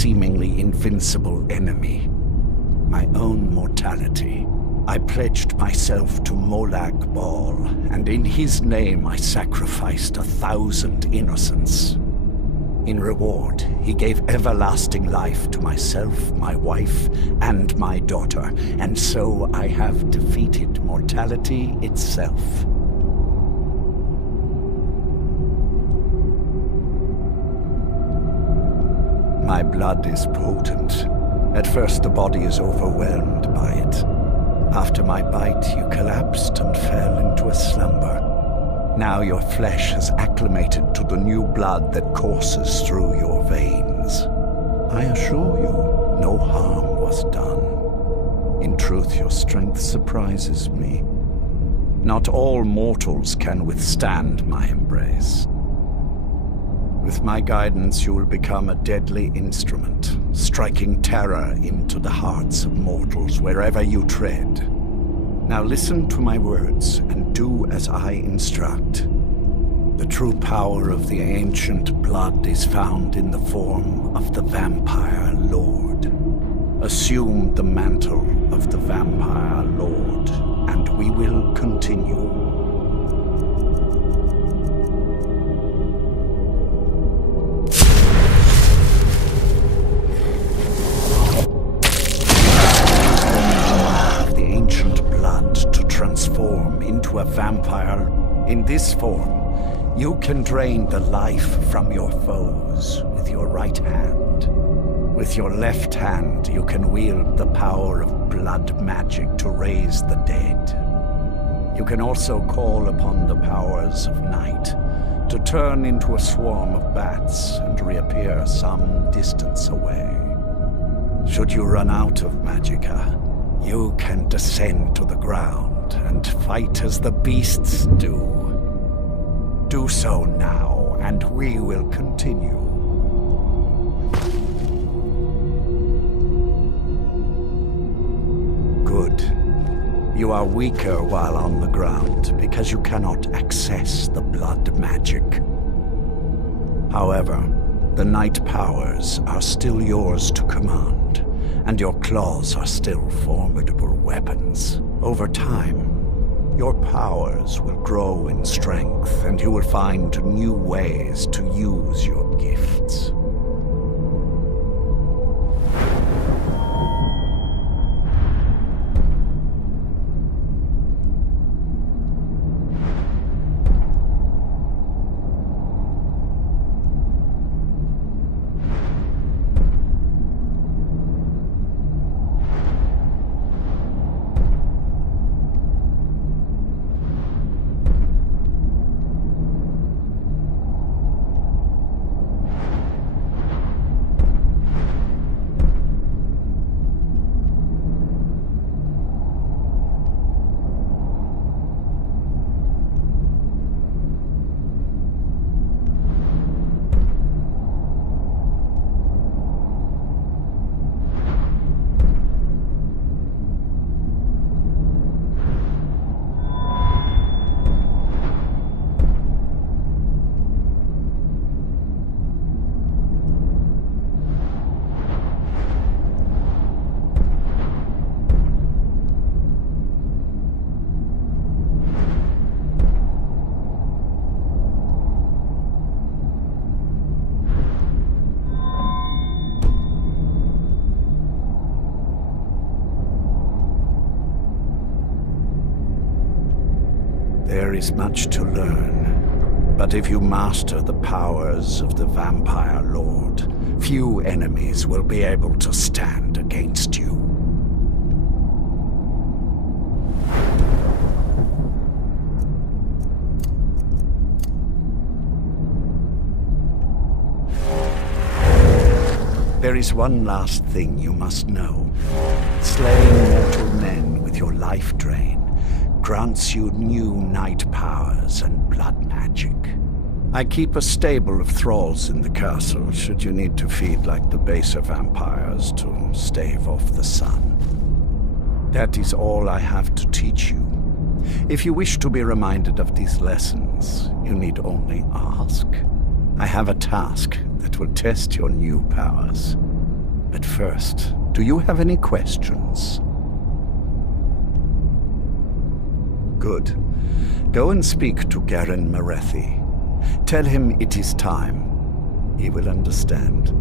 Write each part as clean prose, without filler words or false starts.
seemingly invincible enemy, my own mortality. I pledged myself to Molag Bal, and in his name I sacrificed 1,000 innocents. In reward, he gave everlasting life to myself, my wife, and my daughter, and so I have defeated mortality itself. My blood is potent. At first, the body is overwhelmed by it. After my bite, you collapsed and fell into a slumber. Now your flesh has acclimated to the new blood that courses through your veins. I assure you, no harm was done. In truth, your strength surprises me. Not all mortals can withstand my embrace. With my guidance, you will become a deadly instrument, striking terror into the hearts of mortals wherever you tread. Now listen to my words and do as I instruct. The true power of the ancient blood is found in the form of the Vampire Lord. Assume the mantle of the Vampire Lord, and we will continue. Transform into a vampire. In this form, you can drain the life from your foes with your right hand. With your left hand, you can wield the power of blood magic to raise the dead. You can also call upon the powers of night to turn into a swarm of bats and reappear some distance away. Should you run out of magicka, you can descend to the ground and fight as the beasts do. Do so now, and we will continue. Good. You are weaker while on the ground because you cannot access the blood magic. However, the night powers are still yours to command, and your claws are still formidable weapons. Over time, your powers will grow in strength, and you will find new ways to use your gifts. There is much to learn, but if you master the powers of the Vampire Lord, few enemies will be able to stand against you. There is one last thing you must know. Slaying mortal men with your life drain grants you new night powers and blood magic. I keep a stable of thralls in the castle should you need to feed like the baser vampires to stave off the sun. That is all I have to teach you. If you wish to be reminded of these lessons, you need only ask. I have a task that will test your new powers. first. Do you have any questions? Good. Go and speak to Garen Marethi. Tell him it is time. He will understand.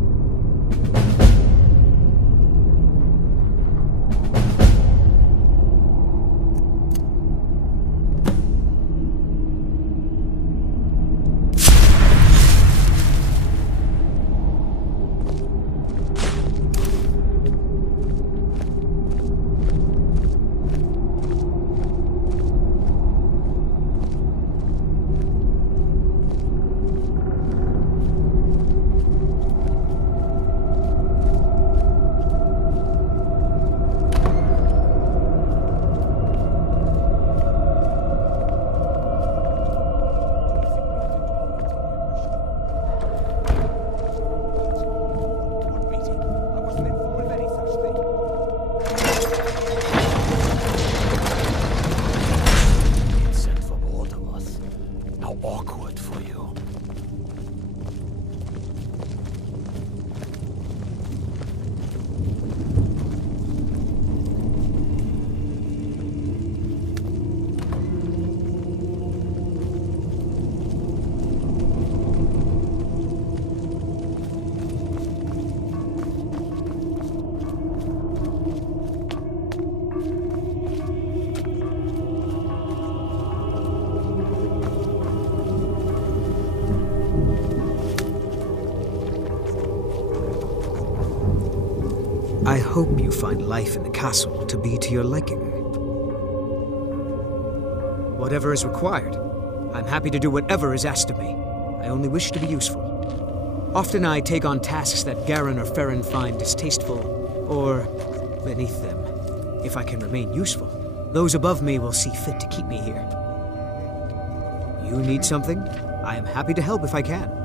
I hope you find life in the castle to be to your liking. Whatever is required, I'm happy to do whatever is asked of me. I only wish to be useful. Often I take on tasks that Garen or Farron find distasteful or beneath them. If I can remain useful, those above me will see fit to keep me here. You need something? I am happy to help if I can.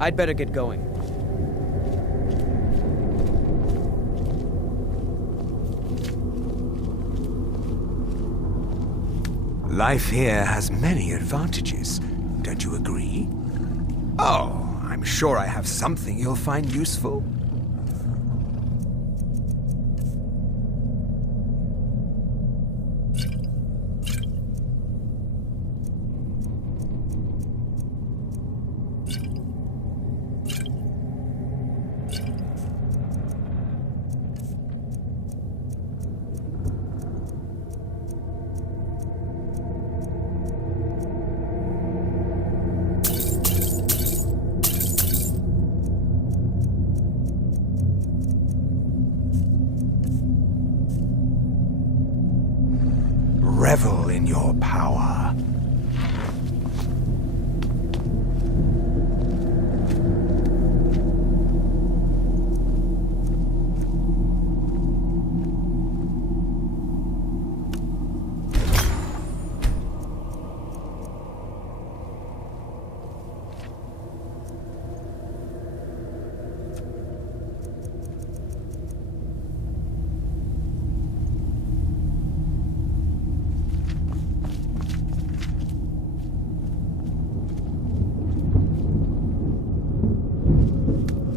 I'd better get going. Life here has many advantages, don't you agree? Oh, I'm sure I have something you'll find useful. revel in your power.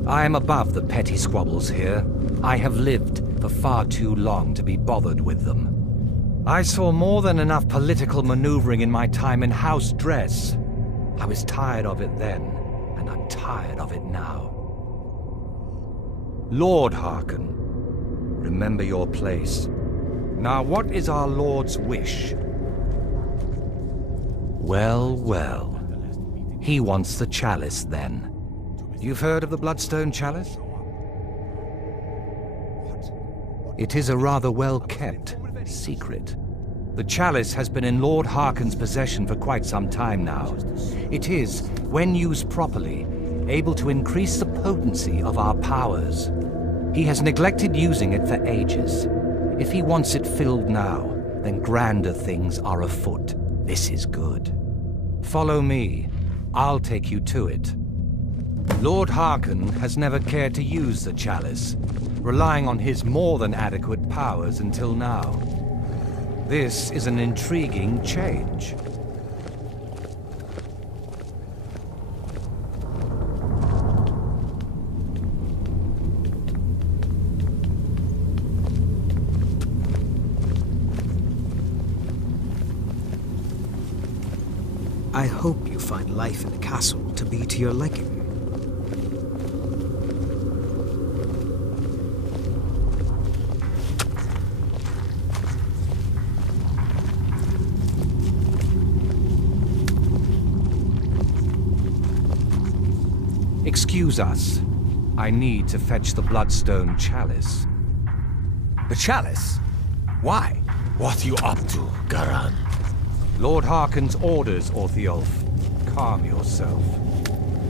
I am above the petty squabbles here. I have lived for far too long to be bothered with them. I saw more than enough political maneuvering in my time in House Dress. I was tired of it then, and I'm tired of it now. Lord Hearken, remember your place. Now, what is our Lord's wish? Well, well. He wants the chalice, then. You've heard of the Bloodstone Chalice? It is a rather well-kept secret. The chalice has been in Lord Hearken's possession for quite some time now. It is, when used properly, able to increase the potency of our powers. He has neglected using it for ages. If he wants it filled now, then grander things are afoot. This is good. Follow me. I'll take you to it. Lord Hearken has never cared to use the chalice, relying on his more than adequate powers until now. This is an intriguing change. I hope you find life in the castle to be to your liking. Excuse us. I need to fetch the Bloodstone Chalice. The chalice? Why? What you up to, Garan? Lord Hearken's orders, Orthiolf. Calm yourself.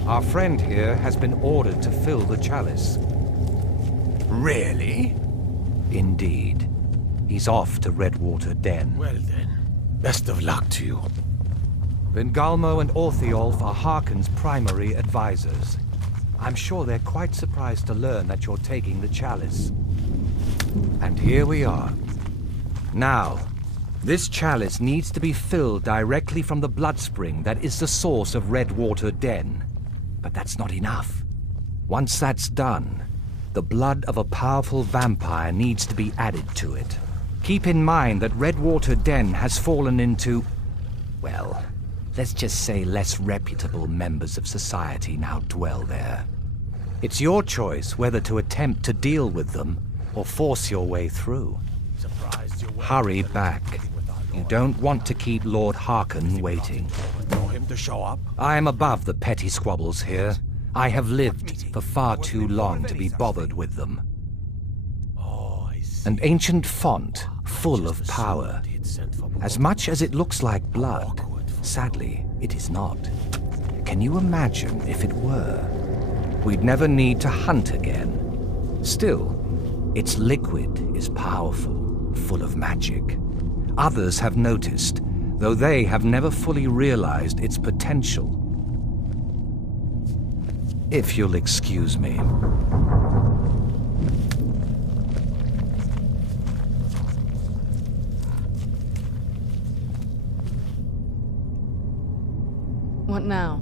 Our friend here has been ordered to fill the chalice. Really? Indeed. He's off to Redwater Den. Well then, best of luck to you. Vingalmo and Orthiolf are Hearken's primary advisors. I'm sure they're quite surprised to learn that you're taking the chalice. And here we are. Now, this chalice needs to be filled directly from the blood spring that is the source of Redwater Den. But that's not enough. Once that's done, the blood of a powerful vampire needs to be added to it. Keep in mind that Redwater Den has fallen into, well, let's just say less reputable members of society now dwell there. It's your choice whether to attempt to deal with them or force your way through. Hurry back. You don't want to keep Lord Hearken waiting. For him to show up? I am above the petty squabbles here. I have lived for far too long to be bothered with them. An ancient font, full of power. As much as it looks like blood, sadly, it is not. Can you imagine if it were? We'd never need to hunt again. Still, its liquid is powerful, full of magic. Others have noticed, though they have never fully realized its potential. If you'll excuse me. What now?